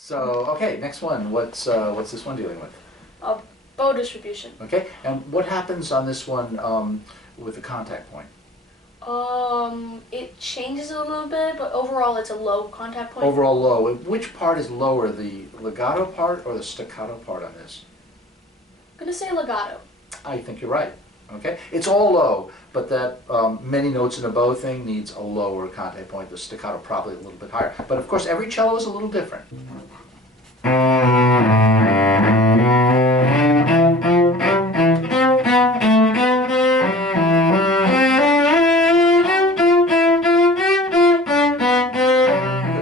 So, okay, next one. What's this one dealing with? Bow distribution. Okay, and what happens on this one with the contact point? It changes a little bit, but overall it's a low contact point. Overall low. Which part is lower, the legato part or the staccato part on this? I'm gonna say legato. I think you're right. Okay, it's all low, but that many notes in a bow thing needs a lower contact point. The staccato probably a little bit higher. But of course, every cello is a little different. Good.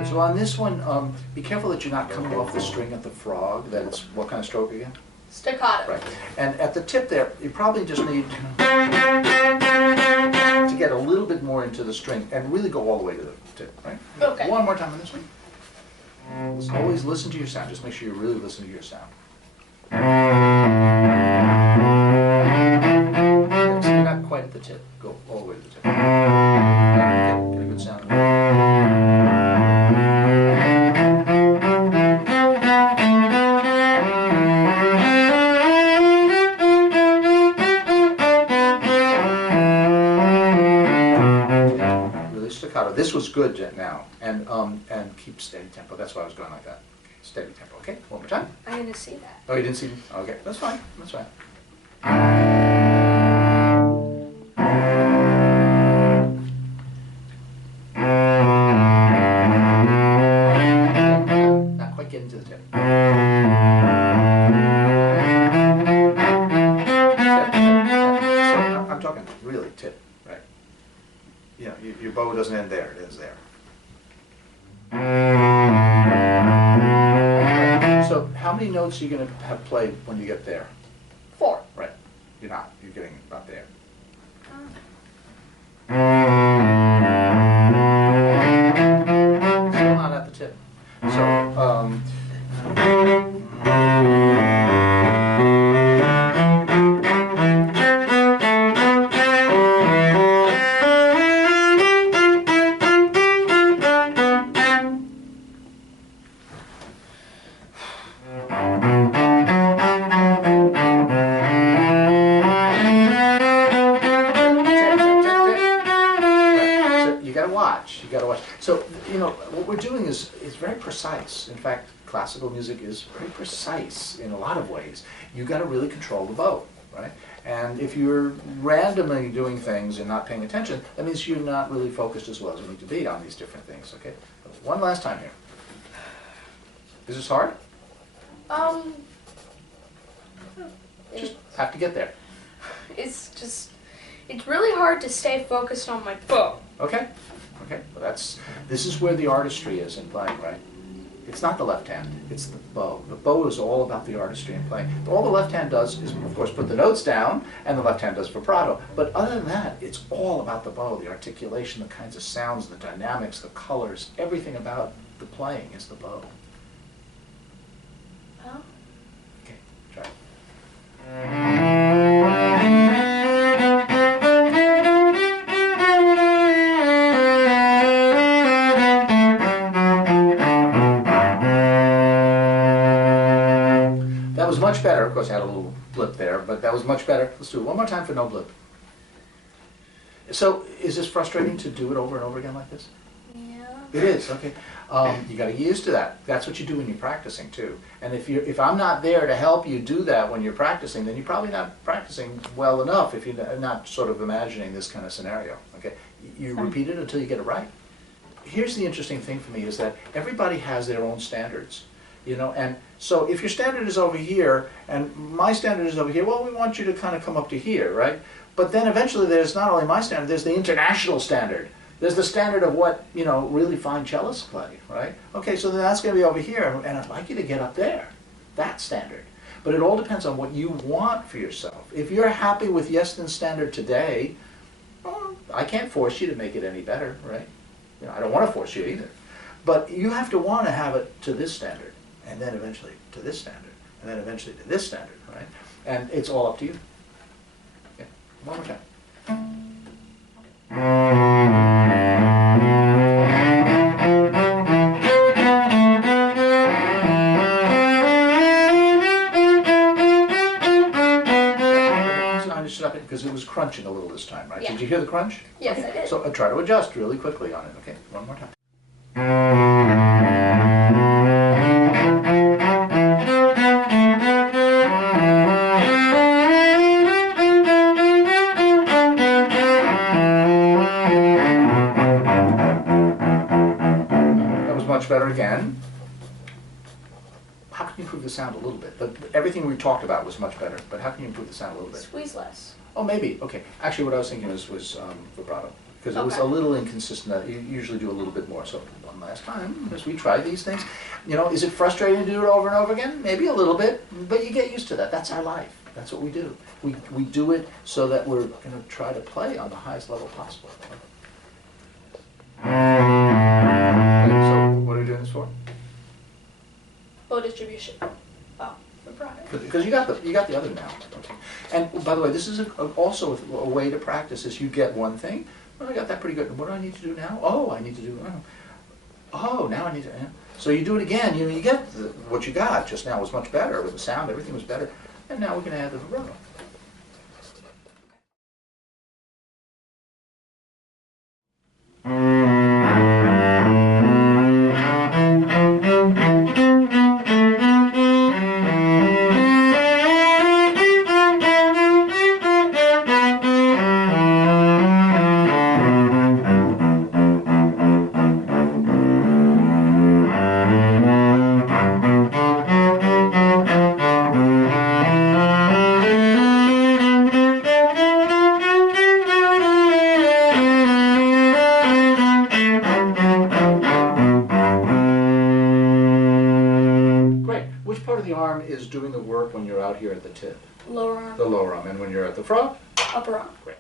So on this one, be careful that you're not coming off the string at the frog. That it's what kind of stroke again? Staccato. Right. And at the tip there, you probably just need to get a little bit more into the string and really go all the way to the tip, right? Okay. One more time on this one. Always listen to your sound. Just make sure you really listen to your sound. Yeah, so you're not quite at the tip. Go all the way to the tip. Get a good sound. This was good now, and keep steady tempo. That's why I was going like that. Okay, steady tempo. Okay, one more time. I didn't see that. Oh, you didn't see me? Okay, that's fine. That's fine. Not quite getting to the tip. So I'm talking really tip, right? You know, your bow doesn't end there, it ends there. So how many notes are you going to have played when you get there? 4. Right. You're not. You're getting about there. Still not at the tip. So, you got to watch. So, you know, what we're doing is very precise. In fact, classical music is very precise in a lot of ways. You got to really control the bow, right? And if you're randomly doing things and not paying attention, that means you're not really focused as well as you need to be on these different things, okay? One last time here. Is this hard? Just have to get there. It's really hard to stay focused on my bow. Okay. Okay, well this is where the artistry is in playing, right? It's not the left hand, it's the bow. The bow is all about the artistry in playing. All the left hand does is, of course, put the notes down, and the left hand does vibrato. But other than that, it's all about the bow, the articulation, the kinds of sounds, the dynamics, the colors, everything about the playing is the bow. Oh. Okay, try it. That was much better. Of course, I had a little blip there, but that was much better. Let's do it one more time for no blip. So, is this frustrating to do it over and over again like this? Yeah. It is, okay. You got to get used to that. That's what you do when you're practicing too. And if I'm not there to help you do that when you're practicing, then you're probably not practicing well enough if you're not sort of imagining this kind of scenario. Okay, you repeat it until you get it right. Here's the interesting thing for me is that everybody has their own standards, you know. And so if your standard is over here and my standard is over here, well, we want you to kind of come up to here, right? But then eventually there's not only my standard, there's the international standard. There's the standard of what, you know, really fine cellists play, right? Okay, so then that's going to be over here, and I'd like you to get up there, that standard. But it all depends on what you want for yourself. If you're happy with Yeston's standard today, well, I can't force you to make it any better, right? You know, I don't want to force you either. But you have to want to have it to this standard, and then eventually to this standard, and then eventually to this standard, right? And it's all up to you. Okay, one more time. crunching a little this time, right? Yeah. Did you hear the crunch? Yes, Okay. I did. So try to adjust really quickly on it. Okay, one more time. That was much better again. How can you improve the sound a little bit? But everything we talked about was much better, but how can you improve the sound a little bit? Squeeze less. Oh, maybe, okay. Actually, what I was thinking was vibrato, because it was Okay. a little inconsistent. You usually do a little bit more. So one last time, as we try these things, you know, is it frustrating to do it over and over again? Maybe a little bit, but you get used to that. That's our life. That's what we do. We do it so that we're going to try to play on the highest level possible. Okay, so what are we doing this for? Bow distribution. Oh, vibrato. Because you got the other now. Okay. And by the way, this is also a way to practice. Is you get one thing. Well, I got that pretty good. What do I need to do now? Oh, I need to do. Oh, now I need to. So you do it again. You get what you got just now was much better with the sound. Everything was better. And now we're going to add the vibrato. Which part of the arm is doing the work when you're out here at the tip? Lower arm. The lower arm. And when you're at the front? Upper arm. Great.